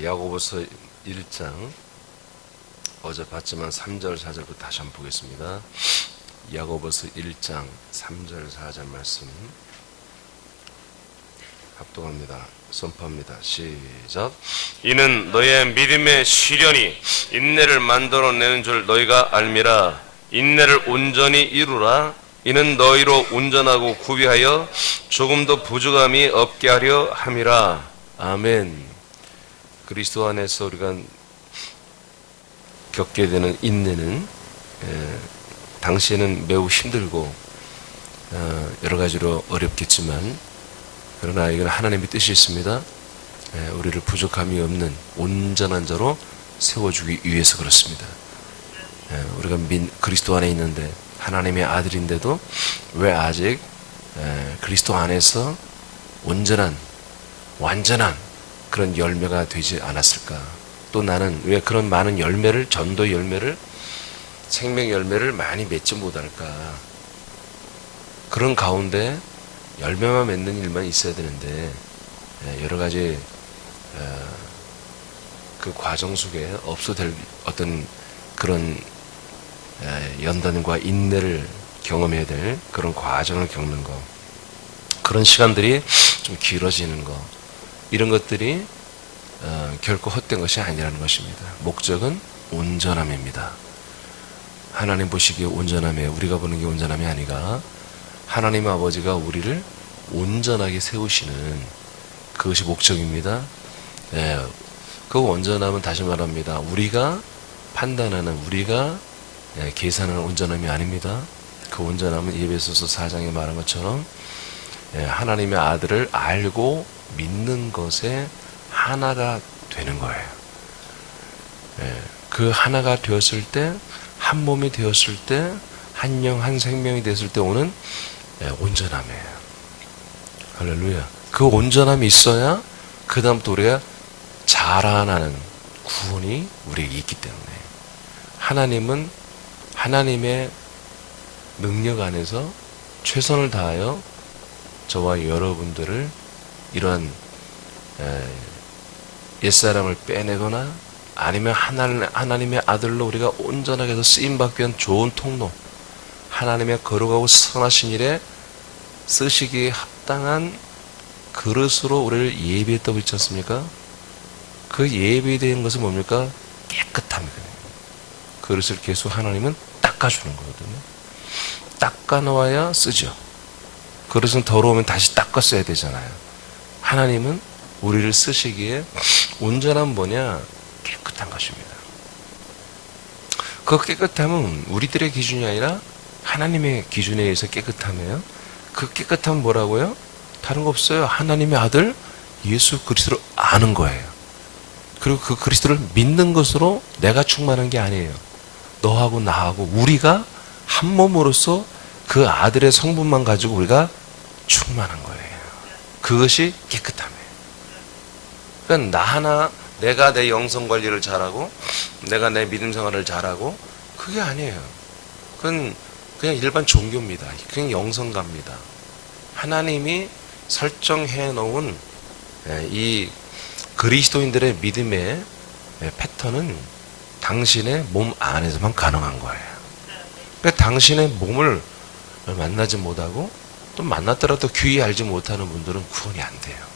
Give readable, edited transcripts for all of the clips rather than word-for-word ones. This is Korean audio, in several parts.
야고보서 1장 어제 봤지만 3절 4절부터 다시 한번 보겠습니다. 야고보서 1장 3절 4절 말씀 합독합니다. 선포합니다. 시작. 이는 너의 믿음의 시련이 인내를 만들어내는 줄 너희가 알미라. 인내를 온전히 이루라. 이는 너희로 온전하고 구비하여 조금도 부족함이 없게 하려 함이라. 아멘. 그리스도 안에서 우리가 겪게 되는 인내는 당시에는 매우 힘들고 여러 가지로 어렵겠지만, 그러나 이건 하나님의 뜻이 있습니다. 우리를 부족함이 없는 온전한 자로 세워주기 위해서 그렇습니다. 우리가 그리스도 안에 있는데, 하나님의 아들인데도 왜 아직 그리스도 안에서 온전한 완전한 그런 열매가 되지 않았을까? 또 나는 왜 그런 많은 열매를, 전도 열매를, 생명 열매를 많이 맺지 못할까? 그런 가운데 열매만 맺는 일만 있어야 되는데, 여러 가지 그 과정 속에 없어될 어떤 그런 연단과 인내를 경험해야 될 그런 과정을 겪는 거, 그런 시간들이 좀 길어지는 거, 이런 것들이 결코 헛된 것이 아니라는 것입니다. 목적은 온전함입니다. 하나님 보시기에 온전함에, 우리가 보는 게 온전함이 아니라 하나님 아버지가 우리를 온전하게 세우시는 그것이 목적입니다. 그 온전함은 다시 말합니다. 우리가 판단하는, 우리가 계산하는 온전함이 아닙니다. 그 온전함은 에베소서 4장에 말한 것처럼 하나님의 아들을 알고 믿는 것에 하나가 되는 거예요. 그 하나가 되었을 때, 한 몸이 되었을 때, 한 영, 한 생명이 됐을 때 오는 온전함이에요. 할렐루야. 그 온전함이 있어야 그 다음부터 우리가 자라나는 구원이 우리에게 있기 때문에, 하나님은 하나님의 능력 안에서 최선을 다하여 저와 여러분들을 이러한 옛사람을 빼내거나 아니면 하나님의 아들로 우리가 온전하게 해서 쓰임받기 위한 좋은 통로, 하나님의 거룩하고 선하신 일에 쓰시기에 합당한 그릇으로 우리를 예비했다고 있지 않습니까? 그 예비된 것은 뭡니까? 깨끗함이거든요. 그릇을 계속 하나님은 닦아주는 거거든요. 닦아놓아야 쓰죠. 그릇은 더러우면 다시 닦아 써야 되잖아요. 하나님은 우리를 쓰시기에 온전한 뭐냐? 깨끗한 것입니다. 그 깨끗함은 우리들의 기준이 아니라 하나님의 기준에 의해서 깨끗함이에요. 그 깨끗함은 뭐라고요? 다른 거 없어요. 하나님의 아들 예수 그리스도를 아는 거예요. 그리고 그 그리스도를 믿는 것으로 내가 충만한 게 아니에요. 너하고 나하고 우리가 한 몸으로서 그 아들의 성분만 가지고 우리가 충만한 거예요. 그것이 깨끗함이에요. 그러니까 나 하나, 내가 내 영성 관리를 잘하고 내가 내 믿음 생활을 잘하고, 그게 아니에요. 그건 그냥 일반 종교입니다. 그냥 영성가입니다. 하나님이 설정해 놓은 이 그리스도인들의 믿음의 패턴은 당신의 몸 안에서만 가능한 거예요. 그러니까 당신의 몸을 만나지 못하고 또 만났더라도 귀히 알지 못하는 분들은 구원이 안 돼요.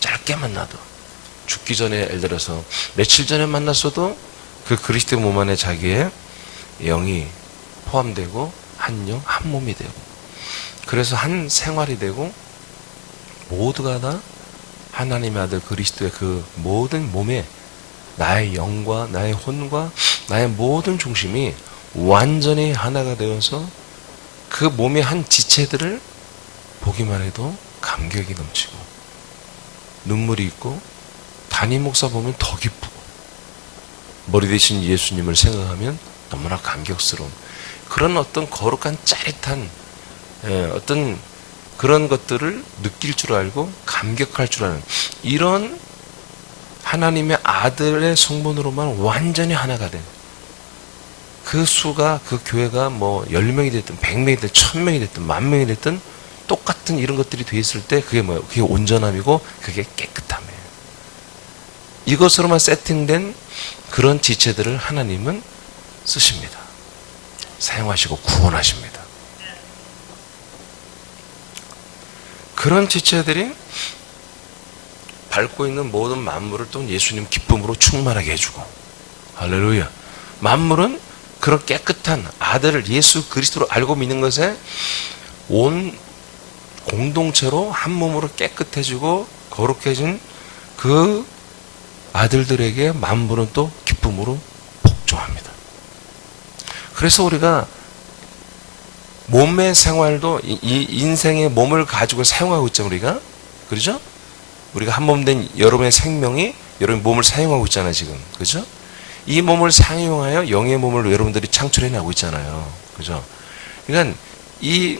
짧게 만나도, 죽기 전에, 예를 들어서 며칠 전에 만났어도 그 그리스도 몸 안에 자기의 영이 포함되고 한 영, 한 몸이 되고, 그래서 한 생활이 되고, 모두가 다 하나님의 아들 그리스도의 그 모든 몸에 나의 영과 나의 혼과 나의 모든 중심이 완전히 하나가 되어서 그 몸의 한 지체들을 보기만 해도 감격이 넘치고 눈물이 있고, 담임 목사 보면 더 기쁘고, 머리 대신 예수님을 생각하면 너무나 감격스러운 그런 어떤 거룩한 짜릿한 어떤 그런 것들을 느낄 줄 알고 감격할 줄 아는, 이런 하나님의 아들의 성분으로만 완전히 하나가 된 그 수가, 그 교회가 뭐 10명이 됐든 100명이 됐든 1000명이 됐든 10,000명이 됐든 똑같은 이런 것들이 돼 있을 때 그게 뭐예요? 그게 온전함이고 그게 깨끗함이에요. 이것으로만 세팅된 그런 지체들을 하나님은 쓰십니다. 사용하시고 구원하십니다. 그런 지체들이 밟고 있는 모든 만물을 또 예수님 기쁨으로 충만하게 해주고, 할렐루야. 만물은 그런 깨끗한 아들을 예수 그리스도로 알고 믿는 것에 온 공동체로 한 몸으로 깨끗해지고 거룩해진 그 아들들에게 만물은 또 기쁨으로 복종합니다. 그래서 우리가 몸의 생활도 이 인생의 몸을 가지고 사용하고 있죠, 우리가. 그렇죠? 우리가 한 몸 된 여러분의 생명이 여러분의 몸을 사용하고 있잖아요, 지금. 그죠? 이 몸을 사용하여 영의 몸을 여러분들이 창출해내고 있잖아요. 그죠? 그러니까 이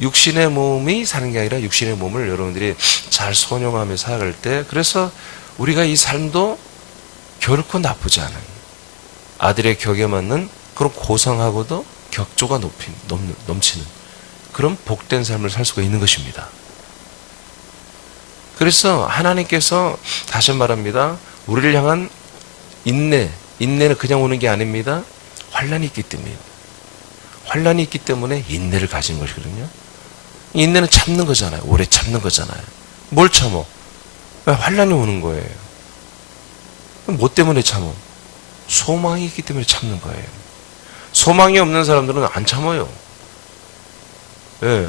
육신의 몸이 사는 게 아니라 육신의 몸을 여러분들이 잘 선용하며 살아갈 때, 그래서 우리가 이 삶도 결코 나쁘지 않은 아들의 격에 맞는 그런 고상하고도 격조가 넘치는 그런 복된 삶을 살 수가 있는 것입니다. 그래서 하나님께서 다시 말합니다. 우리를 향한 인내는 그냥 오는 게 아닙니다. 환난이 있기 때문에. 환난이 있기 때문에 인내를 가진 것이거든요. 인내는 참는 거잖아요. 오래 참는 거잖아요. 뭘 참어? 환난이 오는 거예요. 뭐 때문에 참어? 소망이 있기 때문에 참는 거예요. 소망이 없는 사람들은 안 참아요. 예.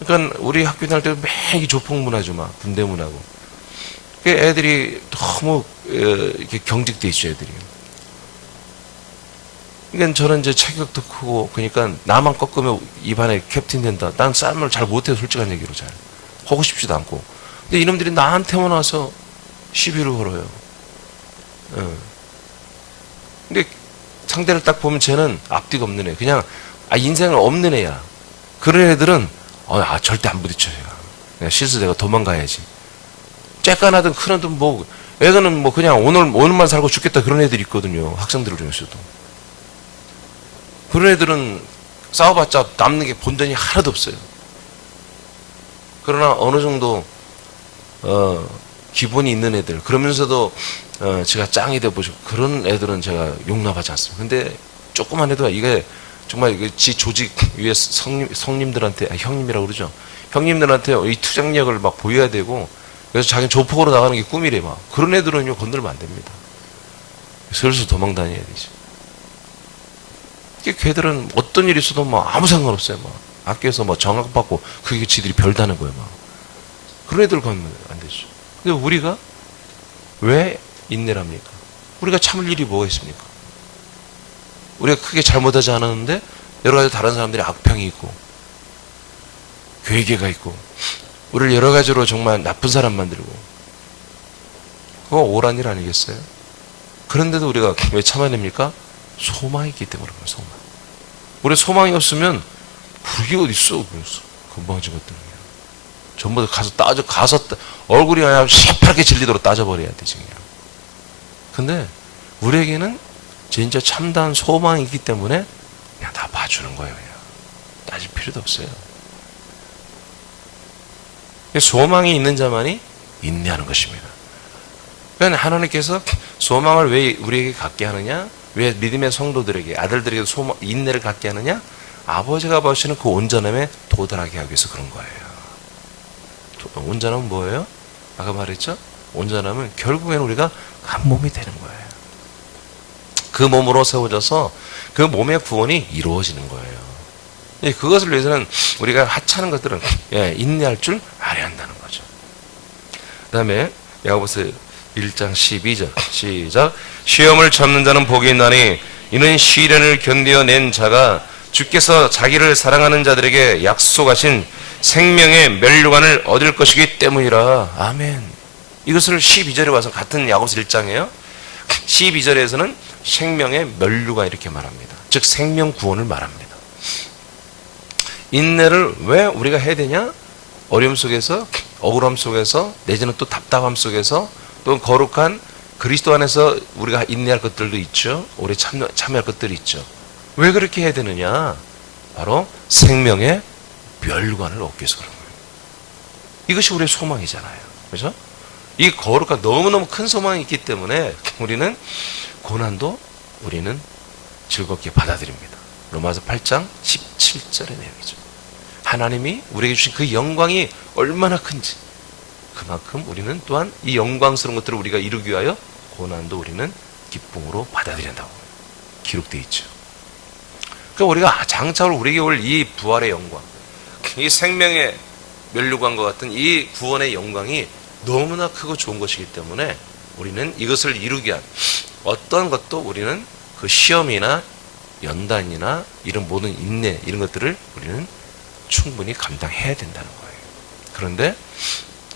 그러니까 우리 학교 다닐 때 매일 조폭 문화죠, 막 군대 문화고. 애들이 너무 이렇게 경직돼 있죠, 애들이. 그러니까 저는 이제 체격도 크고, 그러니까 나만 꺾으면 입안에 캡틴 된다. 난 싸움을 잘 못해요, 솔직한 얘기로 잘. 하고 싶지도 않고. 근데 이놈들이 나한테만 와서 시비를 걸어요. 근데 상대를 딱 보면 쟤는 앞뒤가 없는 애. 그냥 인생은 없는 애야. 그런 애들은 절대 안 부딪혀. 내가 실수 내가 도망가야지. 쬐깐하든 큰하든 뭐 애가는 뭐 그냥 오늘만 살고 죽겠다 그런 애들이 있거든요. 학생들 중에서도. 그런 애들은 싸워봤자 남는 게 본전이 하나도 없어요. 그러나 어느 정도 기본이 있는 애들, 그러면서도 제가 짱이 돼보시고 그런 애들은 제가 용납하지 않습니다. 근데 조금만 해도 이게 정말 지 조직 위에 성님들한테, 형님이라고 그러죠. 형님들한테 이 투쟁력을 막 보여야 되고, 그래서 자기는 조폭으로 나가는 게 꿈이래, 막. 그런 애들은요, 건들면 안 됩니다. 슬슬 도망 다녀야 되죠. 걔들은 어떤 일이 있어도 막 아무 상관없어요, 막. 학교에서 막 정학받고, 그게 지들이 별다는 거예요, 막. 그런 애들 가면 안 되죠. 근데 우리가 왜 인내를 합니까? 우리가 참을 일이 뭐가 있습니까? 우리가 크게 잘못하지 않았는데 여러 가지 다른 사람들이 악평이 있고 괴계가 있고 우리를 여러 가지로 정말 나쁜 사람 만들고, 그거 오란 일 아니겠어요? 그런데도 우리가 왜 참아냅니까? 소망이 있기 때문에 그래요. 소망. 우리 소망이 없으면 그게 어디 있어? 건방진 것들. 전부 다 가서 얼굴이 그냥 새파랗게 질리도록 따져버려야 되지 그냥. 근데 우리에게는 진짜 참다운 소망이 있기 때문에 그냥 다 봐주는 거예요. 그냥 따질 필요도 없어요. 소망이 있는 자만이 인내하는 것입니다. 그러니까 하나님께서 소망을 왜 우리에게 갖게 하느냐? 왜 믿음의 성도들에게, 아들들에게 인내를 갖게 하느냐? 아버지가 보시는 그 온전함에 도달하게 하기 위해서 그런 거예요. 온전함은 뭐예요? 아까 말했죠? 온전함은 결국에는 우리가 한 몸이 되는 거예요. 그 몸으로 세워져서 그 몸의 구원이 이루어지는 거예요. 그것을 위해서는 우리가 하찮은 것들은 인내할 줄 알아야 한다는 거죠. 그 다음에 야고보서 1장 12절 시작. 시험을 참는 자는 복이 있나니 이는 시련을 견뎌낸 자가 주께서 자기를 사랑하는 자들에게 약속하신 생명의 면류관을 얻을 것이기 때문이라. 아멘. 이것을 12절에 와서 같은 야고보서 1장이에요. 12절에서는 생명의 면류관 이렇게 말합니다. 즉 생명 구원을 말합니다. 인내를 왜 우리가 해야 되냐? 어려움 속에서, 억울함 속에서, 내지는 또 답답함 속에서, 또 거룩한 그리스도 안에서 우리가 인내할 것들도 있죠. 오래 참여할 것들이 있죠. 왜 그렇게 해야 되느냐? 바로 생명의 멸관을 얻기 위해서 그런 거예요. 이것이 우리의 소망이잖아요. 그렇죠? 이 거룩한 너무너무 큰 소망이 있기 때문에 우리는 고난도 우리는 즐겁게 받아들입니다. 로마서 8장 17절의 내용이죠. 하나님이 우리에게 주신 그 영광이 얼마나 큰지 그만큼 우리는 또한 이 영광스러운 것들을 우리가 이루기 위하여 고난도 우리는 기쁨으로 받아들인다고 기록되어 있죠. 그러니까 우리가 장차로 우리에게 올 이 부활의 영광, 이 생명의 면류관과 같은 이 구원의 영광이 너무나 크고 좋은 것이기 때문에 우리는 이것을 이루기 위한 어떤 것도 우리는 그 시험이나 연단이나 이런 모든 인내 이런 것들을 우리는 충분히 감당해야 된다는 거예요. 그런데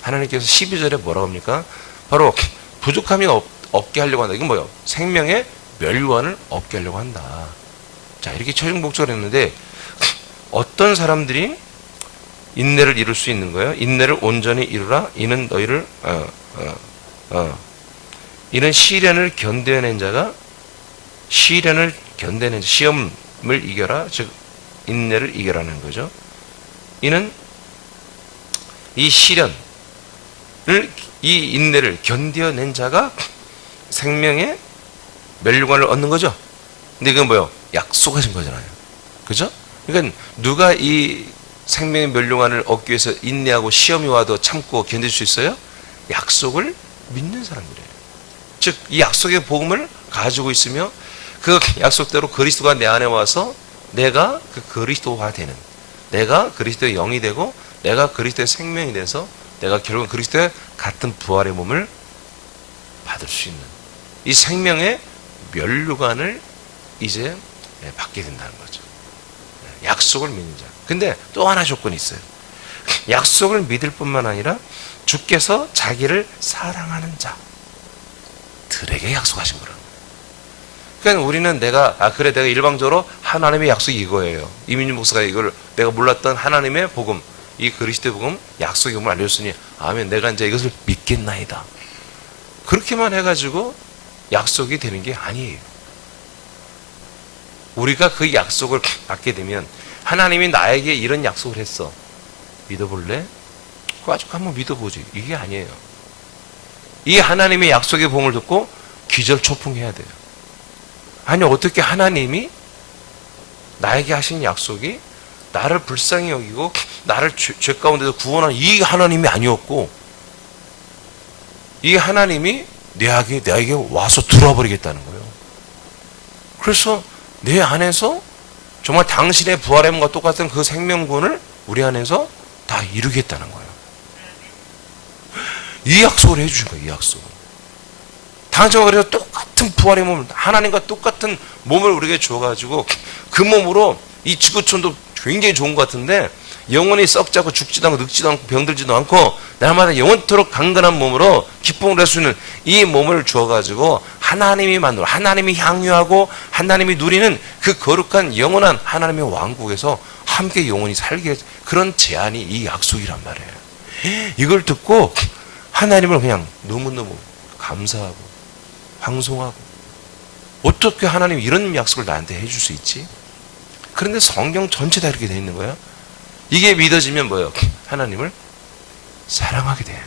하나님께서 12절에 뭐라고 합니까? 바로 부족함이 없게 하려고 한다. 이건 뭐예요? 생명의 멸류관을 얻게 하려고 한다. 자, 이렇게 최종 목적을 했는데 어떤 사람들이 인내를 이룰 수 있는 거예요? 인내를 온전히 이루라. 이는 너희를 이는 시련을 견뎌낸 자가 시련을 견뎌낸 자, 시험을 이겨라. 즉 인내를 이겨라는 거죠. 이는 이 시련을 이 인내를 견뎌낸 자가 생명의 멸류관을 얻는 거죠. 근데 이건 뭐예요? 약속하신 거잖아요. 그죠? 그러니까 누가 이 생명의 멸류관을 얻기 위해서 인내하고 시험이 와도 참고 견딜 수 있어요? 약속을 믿는 사람들이에요. 즉 이 약속의 복음을 가지고 있으며 그 약속대로 그리스도가 내 안에 와서 내가 그 그리스도화 되는, 내가 그리스도의 영이 되고 내가 그리스도의 생명이 돼서 내가 결국 그리스도의 같은 부활의 몸을 받을 수 있는 이 생명의 멸류관을 이제 받게 된다는 거죠. 약속을 믿는 자. 근데 또 하나 조건이 있어요. 약속을 믿을 뿐만 아니라 주께서 자기를 사랑하는 자들에게 약속하신 거라는 거예요. 그러니까 우리는 내가 일방적으로 하나님의 약속이 이거예요. 이민주 목사가 이걸 내가 몰랐던 하나님의 복음, 이 그리스도의 복음, 약속의 복음을 알려줬으니 아멘, 내가 이제 이것을 믿겠나이다. 그렇게만 해가지고 약속이 되는 게 아니에요. 우리가 그 약속을 받게 되면 하나님이 나에게 이런 약속을 했어. 믿어볼래? 가지고 한번 믿어보지. 이게 아니에요. 이 하나님의 약속의 복음을 듣고 기절초풍해야 돼요. 아니 어떻게 하나님이 나에게 하신 약속이 나를 불쌍히 여기고 나를 죄 가운데서 구원한 이 하나님이 아니었고 이 하나님이 내에게 와서 들어와 버리겠다는 거예요. 그래서 내 안에서 정말 당신의 부활의 몸과 똑같은 그 생명군을 우리 안에서 다 이루겠다는 거예요. 이 약속을 해주신 거예요. 이 약속을. 당신과 그래서 똑같은 부활의 몸을, 하나님과 똑같은 몸을 우리에게 줘가지고 그 몸으로 이 지구촌도 굉장히 좋은 것 같은데 영원히 썩지 않고 죽지도 않고 늙지도 않고 병들지도 않고 날마다 영원토록 강건한 몸으로 기쁨을 할 수 있는 이 몸을 주어가지고 하나님이 만들어 하나님이 향유하고 하나님이 누리는 그 거룩한 영원한 하나님의 왕국에서 함께 영원히 살게, 그런 제안이 이 약속이란 말이에요. 이걸 듣고 하나님을 그냥 너무너무 감사하고 황송하고, 어떻게 하나님이 이런 약속을 나한테 해줄 수 있지? 그런데 성경 전체 다 이렇게 되어 있는 거예요. 이게 믿어지면 뭐예요? 하나님을 사랑하게 돼요.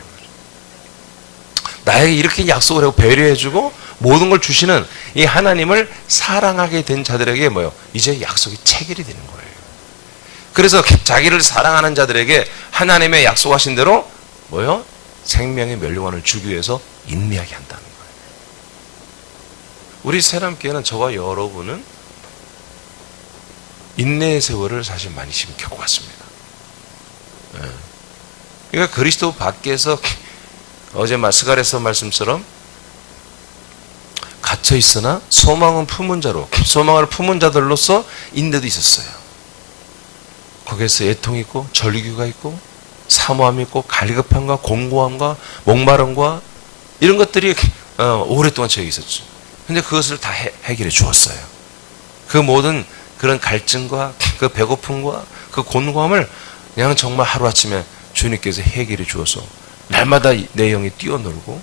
나에게 이렇게 약속을 하고 배려해주고 모든 걸 주시는 이 하나님을 사랑하게 된 자들에게 뭐예요? 이제 약속이 체결이 되는 거예요. 그래서 자기를 사랑하는 자들에게 하나님의 약속하신 대로 뭐예요? 생명의 멸류관을 주기 위해서 인내하게 한다는 거예요. 우리 새람교회는 저와 여러분은 인내의 세월을 사실 많이 지금 겪어왔습니다. 그러니까 그리스도 밖에서 어제 스가랴서 말씀처럼 갇혀 있으나 소망은 품은 자로, 소망을 품은 자들로서 인내도 있었어요. 거기에서 애통이 있고 절규가 있고 사모함이 있고 갈급함과 공고함과 목마름과 이런 것들이 오랫동안 저에게 있었죠. 근데 그것을 다 해결해 주었어요. 그 모든 그런 갈증과 그 배고픔과 그 곤고함을 그냥 정말 하루아침에 주님께서 해결해 주어서 날마다 내 영이 뛰어놀고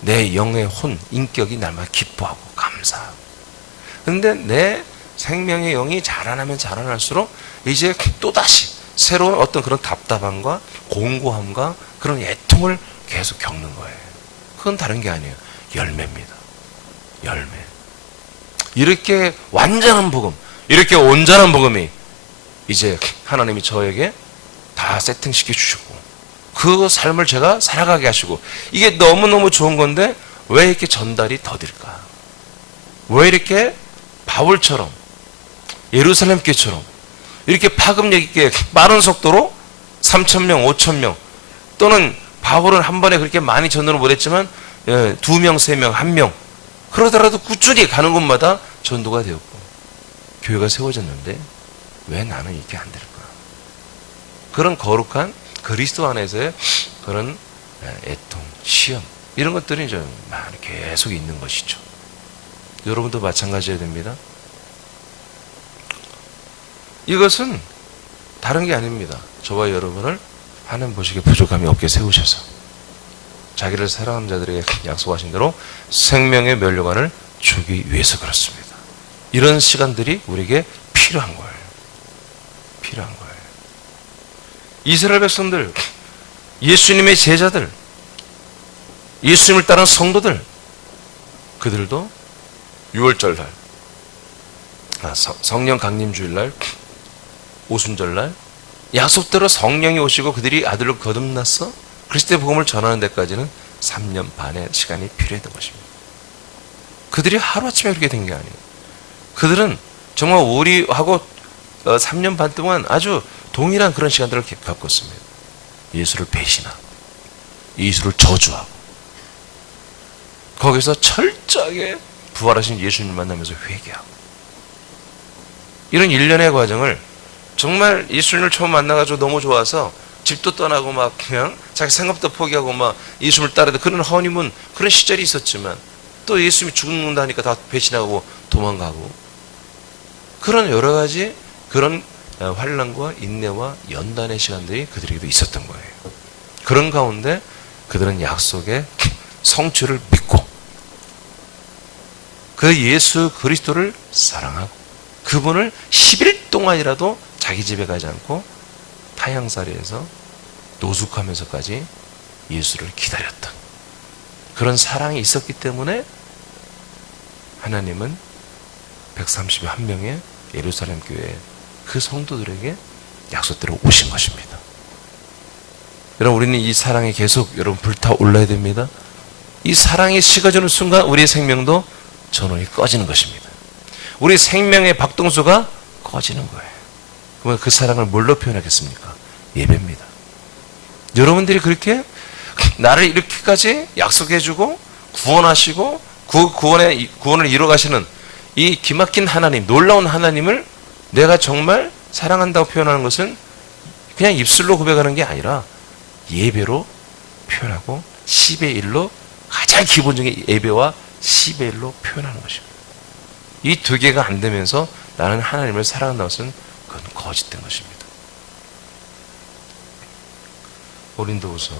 내 영의 혼, 인격이 날마다 기뻐하고 감사하고. 그런데 내 생명의 영이 자라나면 자라날수록 이제 또다시 새로운 어떤 그런 답답함과 공고함과 그런 애통을 계속 겪는 거예요. 그건 다른 게 아니에요. 열매입니다. 열매. 이렇게 완전한 복음, 이렇게 온전한 복음이 이제 하나님이 저에게 다 세팅시켜 주시고 그 삶을 제가 살아가게 하시고 이게 너무너무 좋은 건데 왜 이렇게 전달이 더딜까? 왜 이렇게 바울처럼 예루살렘 교회처럼 이렇게 파급력 있게 빠른 속도로 3,000명, 5,000명 또는 바울은 한 번에 그렇게 많이 전도를 못했지만 2명, 3명, 1명 그러더라도 꾸준히 가는 곳마다 전도가 되었고 교회가 세워졌는데 왜 나는 이렇게 안 될까? 그런 거룩한 그리스도 안에서의 그런 애통, 시험 이런 것들이 좀 많이 계속 있는 것이죠. 여러분도 마찬가지여야 됩니다. 이것은 다른 게 아닙니다. 저와 여러분을 하나님 보시기에 부족함이 없게 세우셔서 자기를 사랑하는 자들에게 약속하신 대로 생명의 면류관을 주기 위해서 그렇습니다. 이런 시간들이 우리에게 필요한 거예요. 필요한 거예요. 이스라엘 백성들, 예수님의 제자들, 예수님을 따르는 성도들, 그들도 6월절 날, 성령 강림주일 날, 오순절 날, 약속대로 성령이 오시고 그들이 아들로 거듭났어? 그리스도의 복음을 전하는 데까지는 3년 반의 시간이 필요했던 것입니다. 그들이 하루아침에 그렇게 된 게 아니에요. 그들은 정말 우리하고 3년 반 동안 아주 동일한 그런 시간들을 겪었습니다. 예수를 배신하고 예수를 저주하고 거기서 철저하게 부활하신 예수님을 만나면서 회개하고 이런 일련의 과정을 정말 예수님을 처음 만나가지고 너무 좋아서 집도 떠나고 막 그냥 자기 생각도 포기하고 막 예수님을 따르던 그런 허니문 그런 시절이 있었지만 또 예수님이 죽는다니까 다 배신하고 도망가고 그런 여러 가지 그런 환난과 인내와 연단의 시간들이 그들에게도 있었던 거예요. 그런 가운데 그들은 약속의 성취를 믿고 그 예수 그리스도를 사랑하고 그분을 10일 동안이라도 자기 집에 가지 않고 타향살이에서 노숙하면서까지 예수를 기다렸던 그런 사랑이 있었기 때문에 하나님은 131명의 예루살렘 교회 그 성도들에게 약속대로 오신 것입니다. 여러분 우리는 이 사랑이 계속 여러분 불타올라야 됩니다. 이 사랑이 식어지는 순간 우리의 생명도 전원이 꺼지는 것입니다. 우리 생명의 박동수가 꺼지는 거예요. 그러면 그 사랑을 뭘로 표현하겠습니까? 예배입니다. 여러분들이 그렇게 나를 이렇게까지 약속해주고 구원하시고 그 구원을 이루어가시는 이 기막힌 하나님, 놀라운 하나님을 내가 정말 사랑한다고 표현하는 것은 그냥 입술로 고백하는 게 아니라 예배로 표현하고 10의 1로 가장 기본적인 예배와 10의 1로 표현하는 것입니다. 이 두 개가 안 되면서 나는 하나님을 사랑한다는 것은 그건 거짓된 것입니다. 고린도후서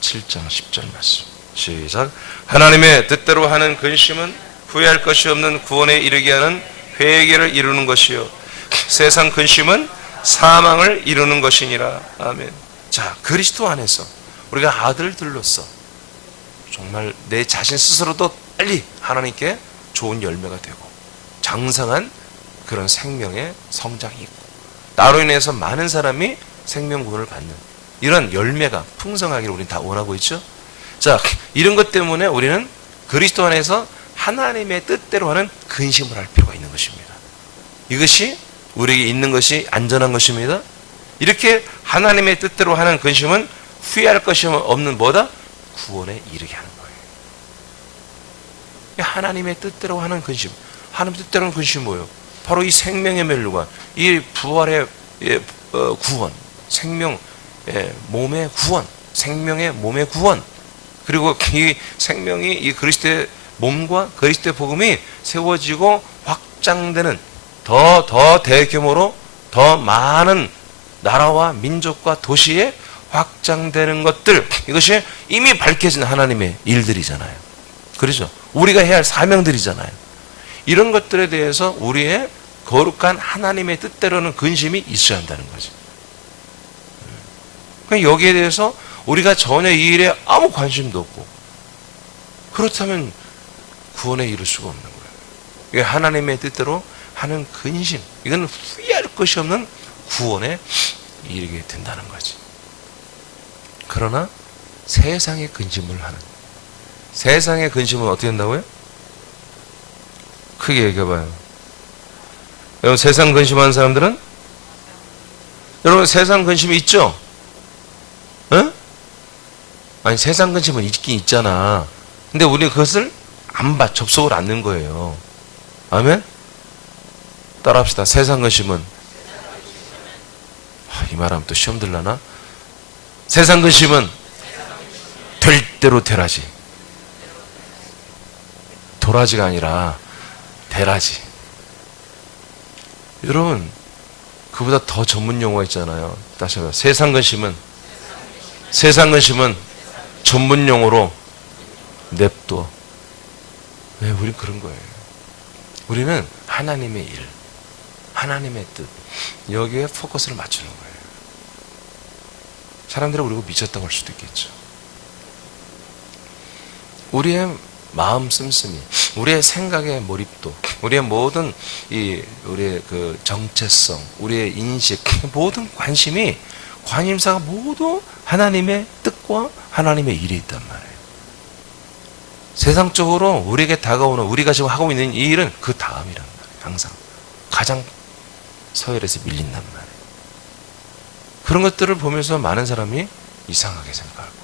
7장 10절 말씀 시작. 하나님의 뜻대로 하는 근심은 후회할 것이 없는 구원에 이르게 하는 회개를 이루는 것이요 세상 근심은 사망을 이루는 것이니라. 아멘. 자, 그리스도 안에서 우리가 아들들로서 정말 내 자신 스스로도 빨리 하나님께 좋은 열매가 되고 장성한 그런 생명의 성장이 있고 나로 인해서 많은 사람이 생명구원을 받는 이런 열매가 풍성하기를 우리는 다 원하고 있죠. 자, 이런 것 때문에 우리는 그리스도 안에서 하나님의 뜻대로 하는 근심을 할 필요가 있는 것입니다. 이것이 우리에게 있는 것이 안전한 것입니다. 이렇게 하나님의 뜻대로 하는 근심은 후회할 것이 없는 뭐다? 구원에 이르게 하는 거예요. 하나님의 뜻대로 하는 근심. 하나님 뜻대로 하는 근심이 뭐예요? 바로 이 생명의 멸류관, 이 부활의 구원, 생명 몸의 구원, 생명의 몸의 구원, 그리고 이 생명이 이 그리스도의 몸과 그리스도의 복음이 세워지고 확장되는 더 대규모로 더 많은 나라와 민족과 도시에 확장되는 것들, 이것이 이미 밝혀진 하나님의 일들이잖아요. 그렇죠? 우리가 해야 할 사명들이잖아요. 이런 것들에 대해서 우리의 거룩한 하나님의 뜻대로는 근심이 있어야 한다는 거죠. 그냥 여기에 대해서 우리가 전혀 이 일에 아무 관심도 없고, 그렇다면 구원에 이를 수가 없는 거예요. 이게 하나님의 뜻대로 하는 근심, 이건 후회할 것이 없는 구원에 이르게 된다는 거지. 그러나 세상의 근심을 하는, 세상의 근심은 어떻게 된다고요? 크게 얘기해봐요. 여러분, 세상 근심하는 사람들은, 여러분 세상 근심이 있죠? 어? 아니, 세상 근심은 있긴 있잖아. 근데 우리는 그것을 안 봐, 접속을 안 넣는 거예요. 아멘? 따라합시다. 세상 근심은, 이 말하면 또 시험 들라나? 세상 근심은 될 대로 되라지. 도라지가 아니라 되라지. 여러분, 그보다 더 전문 용어가 있잖아요. 다시 한번. 세상 근심은 전문 용어로 냅둬. 왜? 우린 그런 거예요. 우리는 하나님의 일, 하나님의 뜻, 여기에 포커스를 맞추는 거예요. 사람들이 우리가 미쳤다고 할 수도 있겠죠. 우리의 마음 씀씀이, 우리의 생각의 몰입도, 우리의 모든 우리의 그 정체성, 우리의 인식, 모든 관심사가 모두 하나님의 뜻과 하나님의 일이 있단 말이에요. 세상적으로 우리에게 다가오는, 우리가 지금 하고 있는 이 일은 그 다음이란 말이에요. 항상 가장 서열에서 밀린단 말이에요. 그런 것들을 보면서 많은 사람이 이상하게 생각할 거예요.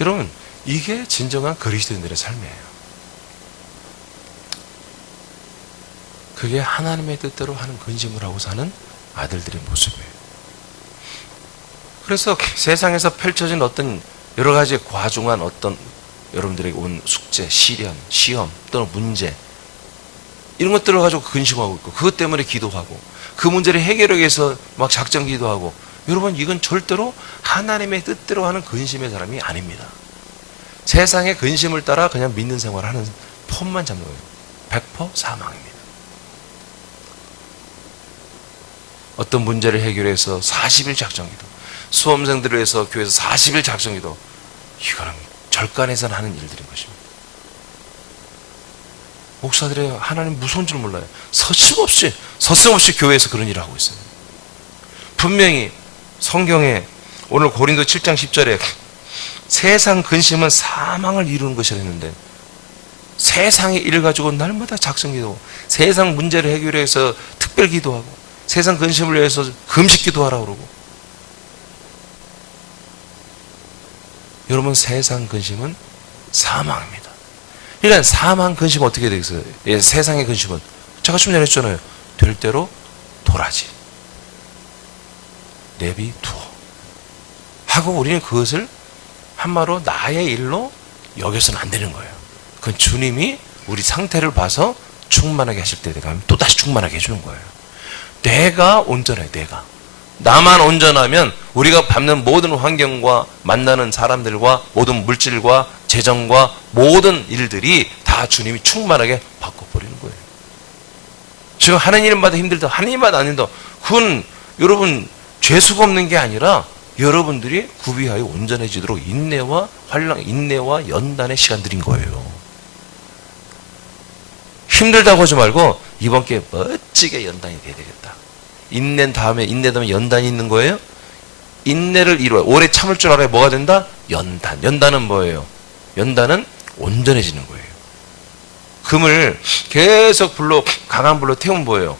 여러분, 이게 진정한 그리스도인들의 삶이에요. 그게 하나님의 뜻대로 하는 근심을 하고 사는 아들들의 모습이에요. 그래서 세상에서 펼쳐진 어떤 여러 가지 과중한 어떤 여러분들에게 온 숙제, 시련, 시험 또는 문제, 이런 것들을 가지고 근심하고 있고, 그것 때문에 기도하고, 그 문제를 해결하기 위해서 막 작정 기도하고, 여러분, 이건 절대로 하나님의 뜻대로 하는 근심의 사람이 아닙니다. 세상의 근심을 따라 그냥 믿는 생활을 하는 폼만 잡는 거예요. 100% 사망입니다. 어떤 문제를 해결해서 40일 작정기도, 수험생들을 위해서 교회에서 40일 작정기도, 이거는 절간에서는 하는 일들인 것입니다. 목사들이 하나님 무서운 줄 몰라요. 서슴없이 교회에서 그런 일을 하고 있어요. 분명히 성경에 오늘 고린도 7장 10절에 세상 근심은 사망을 이루는 것이라 했는데, 세상의 일을 가지고 날마다 작정기도, 세상 문제를 해결해서 특별 기도하고, 세상 근심을 위해서 금식 기도하라고 그러고. 여러분, 세상 근심은 사망입니다. 그러니까 사망 근심은 어떻게 되겠어요? 예, 세상의 근심은 제가 좀 전에 했잖아요. 될 대로 도라지, 내비두어 하고, 우리는 그것을 한마로 나의 일로 여겨서는 안 되는 거예요. 그건 주님이 우리 상태를 봐서 충만하게 하실 때 가면 또 다시 충만하게 해주는 거예요. 내가 온전해. 나만 온전하면 우리가 밟는 모든 환경과 만나는 사람들과 모든 물질과 재정과 모든 일들이 다 주님이 충만하게 바꿔버리는 거예요. 지금 하나님마다 힘들다, 하나님마다 안 힘들다, 그건 여러분 죄수가 없는 게 아니라 여러분들이 구비하여 온전해지도록 인내와 환랑, 인내와 연단의 시간들인 거예요. 힘들다고 하지 말고 이번 기회에 멋지게 연단이 돼야 되겠다. 인내 다음에 연단이 있는 거예요. 인내를 이루어 오래 참을 줄 알아야 뭐가 된다? 연단은 뭐예요? 연단은 온전해지는 거예요. 금을 계속 강한 불로 태우면 뭐예요?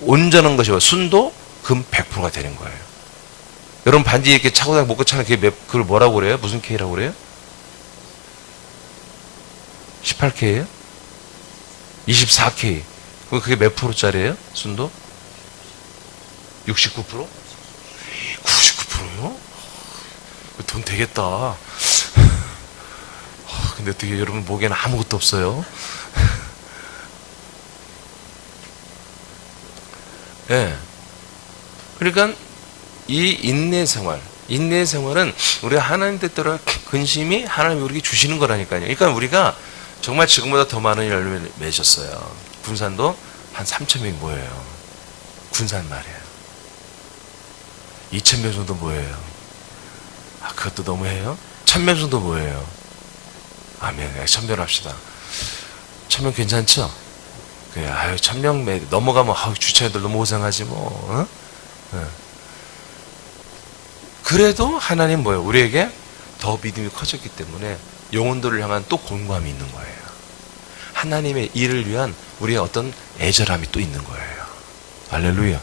온전한 것이고 순도 금 100%가 되는 거예요. 여러분, 반지 이렇게 차고 다니고 먹고 차는 그걸 뭐라고 그래요? 무슨 K라고 그래요? 18K예요? 24K. 그럼 그게 몇 프로짜리예요? 순도? 69%? 99%요? 돈 되겠다. 근데 어떻게 여러분 보기에는 아무것도 없어요? 예. 네. 그러니까 이 인내 생활은 우리가 하나님 뜻대로 근심이 하나님이 우리에게 주시는 거라니까요. 그러니까 우리가 정말 지금보다 더 많은 열매를 맺었어요. 군산도 한 3,000명이 모여요. 군산 말이에요. 2,000명 정도 뭐예요? 아, 그것도 너무해요? 1,000명 정도 뭐예요? 아멘. 1,000명 합시다. 1,000명 괜찮죠? 그래, 아유, 1,000명 넘어가면, 아유, 주차장들 너무 고생하지, 뭐, 어? 어. 그래도 하나님 뭐예요? 우리에게 더 믿음이 커졌기 때문에 영혼들을 향한 또 공감이 있는 거예요. 하나님의 일을 위한 우리의 어떤 애절함이 또 있는 거예요. 할렐루야.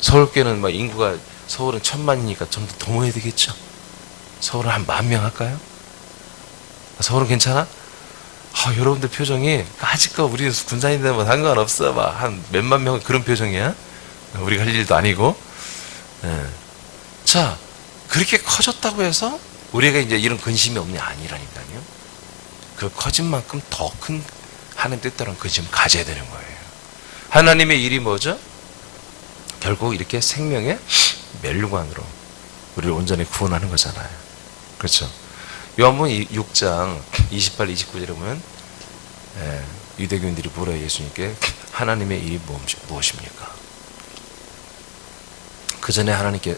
서울교회는 막 인구가, 서울은 1,000만이니까 좀 더 모여야 되겠죠? 서울은 한 10,000명 할까요? 서울은 괜찮아? 아, 여러분들 표정이 아직도 우리 군산인데 뭐 상관없어. 막 한 몇만 명 그런 표정이야. 우리가 할 일도 아니고. 예. 자, 그렇게 커졌다고 해서 우리가 이제 이런 근심이 없냐? 아니라니까요. 그 커진 만큼 더 큰 하나님 뜻대로 근심을 가져야 되는 거예요. 하나님의 일이 뭐죠? 결국 이렇게 생명의 멸류관으로 우리를 온전히 구원하는 거잖아요. 그렇죠? 요한복음 6장 28, 29절에 보면 유대교인들이 물어요. 예수님께 하나님의 일이 무엇입니까? 그 전에